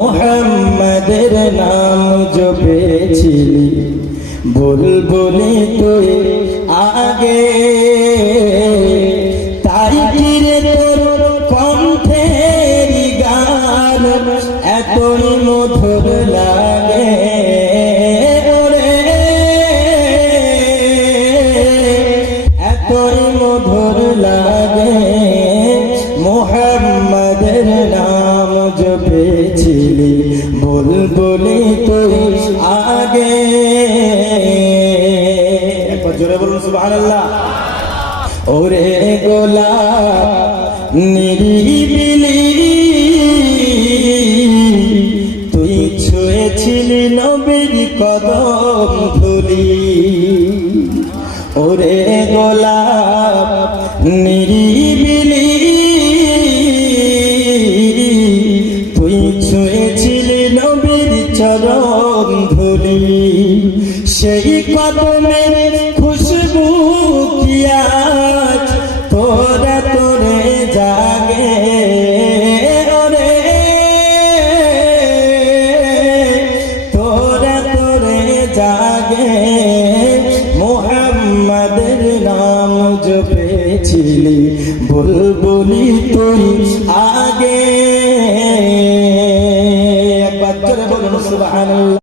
মুহাম্মাদের নাম জপেছিলি বুলবুলি তুই আগে, তাই কিরে তোর কণ্ঠের গান এতই মধুর লাগে ওরে, এতই মধুর লাগে। মুহাম্মাদের নাম জপেছিলি বুলবুলি তুই আগে। একবার জোরে বলুন সুবহানাল্লাহ। ওরে গোলাপ নিরিবিলি তুই ছুঁয়েছিলি নবীর কদম ধুলি, ওরে গোলাপ নিরিবিলি তুই ছুঁয়েছিলি নবীর চরণ ধুলি, সেই কদমের খুশবু কি আজ তোরা তোরে জাগে ওরে, তোরা তোরে জাগে। মুহাম্মাদের নাম জপেছিলি বুলবুলি তুই আগে। একবার জোরে বলুন সুবহানাল্লাহ।